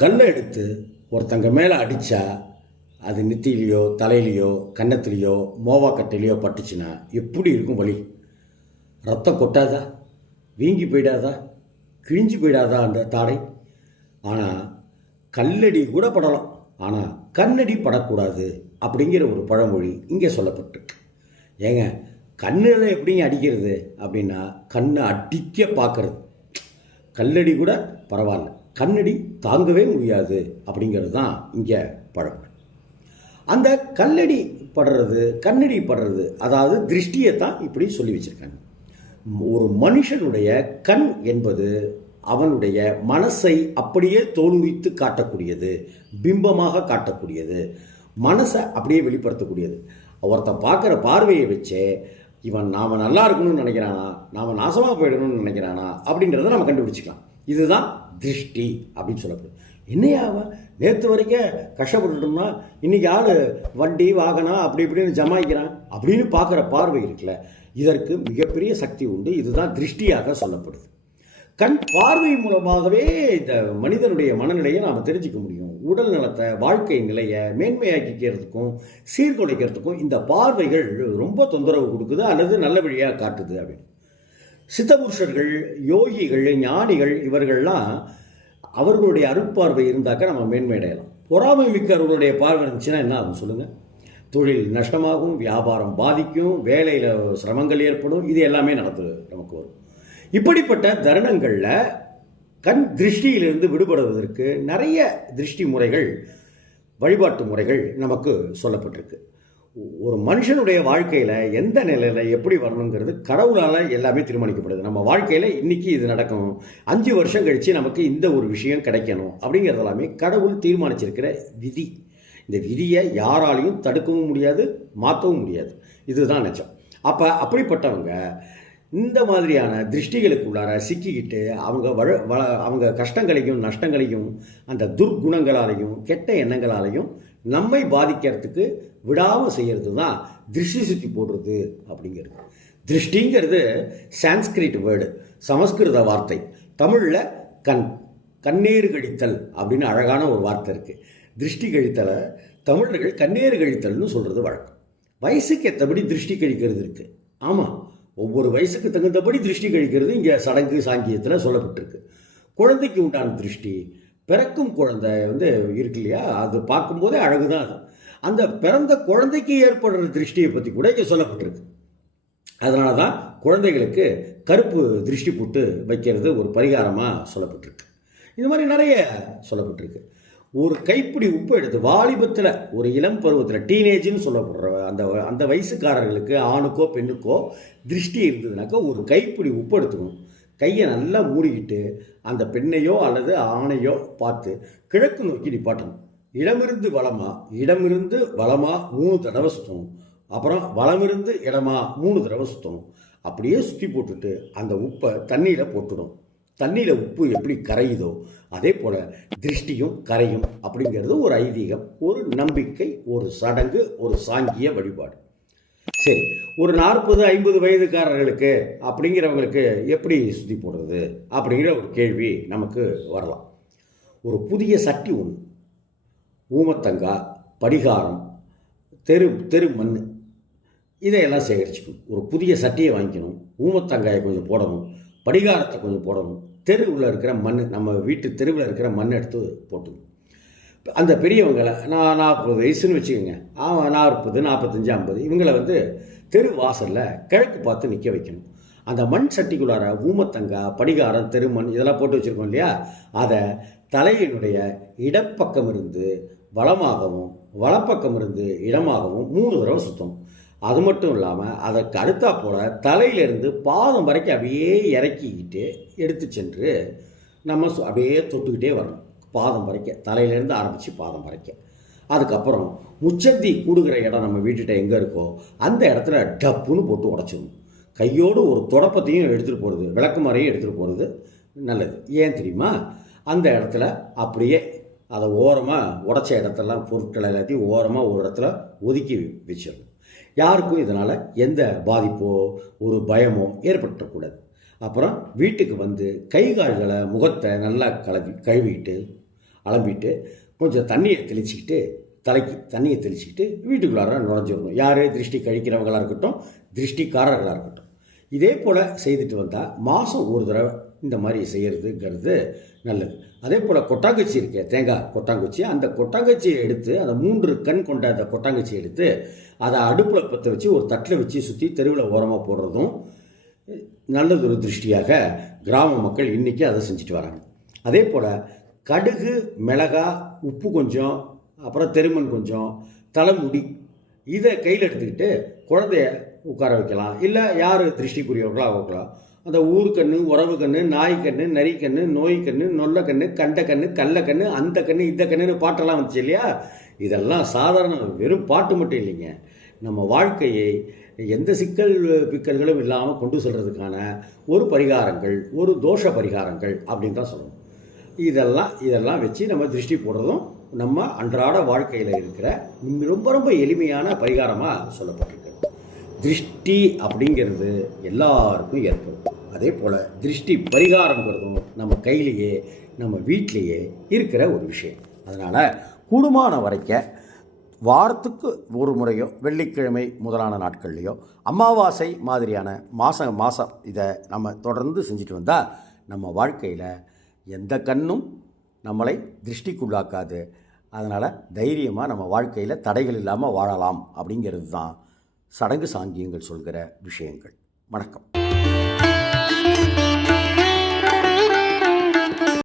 கல்லை எடுத்து ஒருத்தங்க மேலே அடித்தா அது நெத்தியிலையோ தலையிலையோ கன்னத்துலேயோ மோவாக்கட்டையிலையோ பட்டுச்சுன்னா எப்படி இருக்கும் வழி ரத்தம் கொட்டாதா? வீங்கி போயிடாதா? கிழிஞ்சு போயிடாதா அந்த தாடை? ஆனால் கல்லடி கூட படலாம். ஆனால் கண்ணடி படக்கூடாது அப்படிங்கிற ஒரு பழமொழி இங்கே சொல்லப்பட்டிருக்கு. ஏங்க கண்ணில் எப்படிங்க அடிக்கிறது அப்படின்னா கண்ணை அடிக்க பார்க்கறது. கல்லடி கூட பரவாயில்ல. கண்ணடி தாங்கவே முடியாது அப்படிங்கிறது தான் இங்கே பழமொழி. அந்த கல்லடி படுறது கண்ணடி படுறது அதாவது திருஷ்டியை தான் இப்படி சொல்லி வச்சுருக்காங்க. ஒரு மனுஷனுடைய கண் என்பது அவனுடைய மனசை அப்படியே தோலுவித்து காட்டக்கூடியது பிம்பமாக காட்டக்கூடியது மனசை அப்படியே வெளிப்படுத்தக்கூடியது. ஒருத்தன் பார்க்குற பார்வையை வச்சே இவன் நாம் நல்லா இருக்கணும்னு நினைக்கிறானா நாம் நாசமாக போயிடணும்னு நினைக்கிறானா அப்படின்றத நம்ம கண்டுபிடிச்சிக்கலாம். இதுதான் திருஷ்டி அப்படின்னு சொல்லப்படுது. என்னையாவா நேற்று வரைக்கும் கஷ்டப்பட்டுட்டோம்னா இன்றைக்கி ஆள் வண்டி வாகனம் அப்படி இப்படின்னு ஜமாய்க்கிறான். அப்படின்னு பார்க்குற பார்வை இருக்குல்ல. இதற்கு மிகப்பெரிய சக்தி உண்டு. இதுதான் திருஷ்டியாக சொல்லப்படுது. கண் பார்வை மூலமாகவே இந்த மனிதனுடைய மனநிலையை நாம் தெரிஞ்சுக்க முடியும். உடல் நலத்தை வாழ்க்கை நிலையை மேன்மையாக்கிக்கிறதுக்கும் சீர்குலைக்கிறதுக்கும் இந்த பார்வைகள் ரொம்ப தொந்தரவு கொடுக்குது அல்லது நல்ல வழியாக காட்டுது அப்படின்னு. சித்தபுருஷர்கள் யோகிகள் ஞானிகள் இவர்கள்லாம் அவர்களுடைய அருட்பார்வை இருந்தாக்க நம்ம மேன்மையடையலாம் பொறாமை மிக்கவர்களுடைய பார்வை இருந்துச்சுன்னா என்ன ஆகும் சொல்லுங்கள் தொழில் நஷ்டமாகும் வியாபாரம் பாதிக்கும் வேலையில் சிரமங்கள் ஏற்படும் இது எல்லாமே நடந்து நமக்கு வரும். இப்படிப்பட்ட தருணங்களில் கண் திருஷ்டியிலிருந்து விடுபடுவதற்கு நிறைய திருஷ்டி முறைகள் வழிபாட்டு முறைகள் நமக்கு சொல்லப்பட்டிருக்கு. ஒரு மனுஷனுடைய வாழ்க்கையில் எந்த நிலையில் எப்படி வரணுங்கிறது கடவுளால் எல்லாமே தீர்மானிக்கப்படுது. நம்ம வாழ்க்கையில் இன்றைக்கி இது நடக்கும். அஞ்சு வருஷம் கழித்து நமக்கு இந்த ஒரு விஷயம் கிடைக்கணும். அப்படிங்கிறது எல்லாமே கடவுள் தீர்மானிச்சிருக்கிற விதி. இந்த விதியை யாராலையும் தடுக்கவும் முடியாது மாற்றவும் முடியாது. இதுதான் நிஜம். அப்போ அப்படிப்பட்டவங்க இந்த மாதிரியான திருஷ்டிகளுக்குள்ளார சிக்கிக்கிட்டு அவங்க வழ வள அவங்க கஷ்டங்களையும் நஷ்டங்களையும் அந்த துர்க்குணங்களாலையும் கெட்ட எண்ணங்களாலையும் நம்மை பாதிக்கிறதுக்கு விடாமல் செய்கிறது தான் திருஷ்டி சுற்றி போடுறது அப்படிங்கிறது. திருஷ்டிங்கிறது சான்ஸ்கிரிட் வேர்டு சமஸ்கிருத வார்த்தை. தமிழில் கண் கண்ணீர் கழித்தல் அப்படின்னு அழகான ஒரு வார்த்தை இருக்குது திருஷ்டி கழித்தலை தமிழர்கள் கண்ணீர் கழித்தல்னு சொல்கிறது வழக்கம். வயசுக்கு ஏற்றபடி திருஷ்டி கழிக்கிறது இருக்குது ஆமாம் ஒவ்வொரு வயசுக்கு தகுந்தபடி திருஷ்டி கழிக்கிறது இங்கே சடங்கு சாங்கியத்தில் சொல்லப்பட்டிருக்கு. குழந்தைக்கு உண்டான திருஷ்டி பிறக்கும் குழந்தை வந்து இருக்கு இல்லையா? அது பார்க்கும்போதே அழகு தான் அது. அந்த பிறந்த குழந்தைக்கு ஏற்படுற திருஷ்டியை பற்றி கூட இங்கே சொல்லப்பட்டிருக்கு. அதனால தான் குழந்தைகளுக்கு கருப்பு திருஷ்டி போட்டு வைக்கிறது ஒரு பரிகாரமாக சொல்லப்பட்டிருக்கு. இது மாதிரி நிறைய சொல்லப்பட்டிருக்கு. ஒரு கைப்பிடி உப்பு எடுத்து வாலிபத்தில் ஒரு இளம் பருவத்தில் டீனேஜ்னு சொல்லப்படுற அந்த அந்த வயசுக்காரர்களுக்கு ஆணுக்கோ பெண்ணுக்கோ திருஷ்டி இருந்ததுனாக்கா ஒரு கைப்பிடி உப்பு எடுத்துக்கணும். கையை நல்லா மூடிக்கிட்டு அந்த பெண்ணையோ அல்லது ஆணையோ பார்த்து கிழக்கு நோக்கி நிப்பாட்டணும். இடமிருந்து வளமா இடமிருந்து வளமா மூணு தடவை சுற்றணும் அப்புறம் வளமிருந்து இடமா மூணு தடவை சுற்றணும் அப்படியே சுற்றி போட்டுட்டு அந்த உப்பை தண்ணியில் போட்டுடும் தண்ணியில் உப்பு எப்படி கரையுதோ அதே போல் திருஷ்டியும் கரையும் அப்படிங்கிறது ஒரு ஐதீகம் ஒரு நம்பிக்கை ஒரு சடங்கு ஒரு சாங்கிய வழிபாடு. சரி ஒரு நாற்பது ஐம்பது வயதுக்காரர்களுக்கு அப்படிங்கிறவங்களுக்கு எப்படி சுற்றி போடுறது அப்படிங்கிற ஒரு கேள்வி நமக்கு வரலாம். ஒரு புதிய சட்டி ஒன்று ஊமத்தங்காய் படிகாரம் தெரு தெரு மண் இதையெல்லாம் சேகரிச்சுக்கணும். ஒரு புதிய சட்டியை வாங்கிக்கணும் ஊமத்தங்காயை கொஞ்சம் போடணும். படிகாரத்தை கொஞ்சம் போடணும். தெருவில் இருக்கிற மண் நம்ம வீட்டு தெருவில் இருக்கிற மண் எடுத்து போட்டுக்கணும். அந்த பெரியவங்களை நான் நாற்பது வயசுன்னு வச்சுக்கோங்க. அவன் நாற்பது நாற்பத்தஞ்சு ஐம்பது இவங்களை வந்து தெரு வாசலில் கிழக்கு பார்த்து நிற்க வைக்கணும். அந்த மண் சட்டிக்குள்ளார ஊமத்தங்கா படிகாரம் தெருமண் இதெல்லாம் போட்டு வச்சுருக்கோம் இல்லையா? அதை தலையினுடைய இடப்பக்கம் இருந்து வளமாகவும் வலப்பக்கம் இருந்து இடமாகவும் மூணு தடவை சுத்தணும். அது மட்டும் இல்லாமல் அதற்கு அடுத்தா போல தலையிலிருந்து பாதம் வரைக்கும் அப்படியே இறக்கிக்கிட்டு எடுத்து சென்று நம்ம சு- அப்படியே தொட்டுக்கிட்டே வரணும். பாதம் வரைக்கும் தலையிலேருந்து ஆரம்பித்து பாதம் வரைக்கும். அதுக்கப்புறம் முச்சந்தி கூடுகிற இடம் நம்ம வீட்டுகிட்ட எங்கே இருக்கோ அந்த இடத்துல டப்புன்னு போட்டு உடச்சிடணும். கையோடு ஒரு தொடப்பத்தையும் எடுத்துகிட்டு போகிறது விளக்குமாறையும் எடுத்துகிட்டு போகிறது நல்லது. ஏன் தெரியுமா? அந்த இடத்துல அப்படியே அதை ஓரமாக உடச்ச இடத்தெல்லாம் பொருட்கள் எல்லாத்தையும் ஓரமாக ஒரு இடத்துல ஒதுக்கி வச்சிடணும். யாருக்கும் இதனால் எந்த பாதிப்போ ஒரு பயமோ ஏற்பட்டுறக்கூடாது அப்புறம் வீட்டுக்கு வந்து கை கால்களை முகத்தை நல்லா கழுவி கழுவிட்டு அலம்பிட்டு கொஞ்சம் தண்ணியை தெளிச்சிக்கிட்டு தலைக்கு தண்ணியை தெளிச்சிக்கிட்டு வீட்டுக்குள்ளார நுழைஞ்சிடணும். யார்? திருஷ்டி கழிக்கிறவங்களாக இருக்கட்டும் திருஷ்டிக்காரர்களாக இருக்கட்டும். இதே போல் செய்துட்டு வந்தால் மாதம் ஒரு தடவை இந்த மாதிரி செய்கிறதுங்கிறது நல்லது. அதே போல் கொட்டாங்குச்சி இருக்கே தேங்காய் கொட்டாங்குச்சி அந்த கொட்டாங்குச்சியை எடுத்து அந்த மூன்று கண் கொண்ட அந்த கொட்டாங்குச்சி எடுத்து அதை அடுப்பில் பற்ற வச்சு ஒரு தட்டில் வச்சு சுற்றி தெருவில் ஓரமாக போடுறதும் நல்லதொரு திருஷ்டியாக கிராம மக்கள் இன்றைக்கி அதை செஞ்சுட்டு வராங்க. அதே போல் கடுகு மிளகா உப்பு கொஞ்சம் அப்புறம் தெருமண் கொஞ்சம் தலைமுடி இதை கையில் எடுத்துக்கிட்டு குழந்தைய உட்கார வைக்கலாம். இல்லை யார் திருஷ்டிக்குரியவர்களோ வைக்கலாம் அந்த ஊர்க்கண்ணு உறவு கண்ணு நாய் கண்ணு நரி கண்ணு நோய் கண்ணு நொல்ல கண்ணு கண்ட கண்ணு கள்ள கண்ணு அந்த கண்ணு இந்த கண்ணுன்னு பாட்டெல்லாம் வந்துச்சு இல்லையா? இதெல்லாம் சாதாரண வெறும் பாட்டு மட்டும் இல்லைங்க. நம்ம வாழ்க்கையை எந்த சிக்கல் பிக்கல்களும் இல்லாமல் கொண்டு செல்கிறதுக்கான ஒரு பரிகாரங்கள் ஒரு தோஷ பரிகாரங்கள் அப்படின்னு தான் சொல்லணும். இதெல்லாம் இதெல்லாம் வச்சு நம்ம திருஷ்டி போடுறதும் நம்ம அன்றாட வாழ்க்கையில் இருக்கிற ரொம்ப ரொம்ப எளிமையான பரிகாரமாக சொல்லப்பட்டிருக்கு. திருஷ்டி அப்படிங்கிறது எல்லாருக்கும் ஏற்படும். அதே போல் திருஷ்டி பரிகாரங்கிறதும் நம்ம கையிலேயே நம்ம வீட்டிலேயே இருக்கிற ஒரு விஷயம். அதனால் கூடுமான வரைக்க வாரத்துக்கு ஒரு முறையோ வெள்ளிக்கிழமை முதலான நாட்கள்லையோ அமாவாசை மாதிரியான மாதம் மாதம் இதை நம்ம தொடர்ந்து செஞ்சுட்டு வந்தால் நம்ம வாழ்க்கையில் எந்த கண்ணும் நம்மளை திருஷ்டிக்குள்ளாக்காது. அதனால் தைரியமாக நம்ம வாழ்க்கையில் தடைகள் இல்லாமல் வாழலாம் அப்படிங்கிறது தான் சடங்கு சாங்கியங்கள் சொல்கிற விஷயங்கள். வணக்கம்.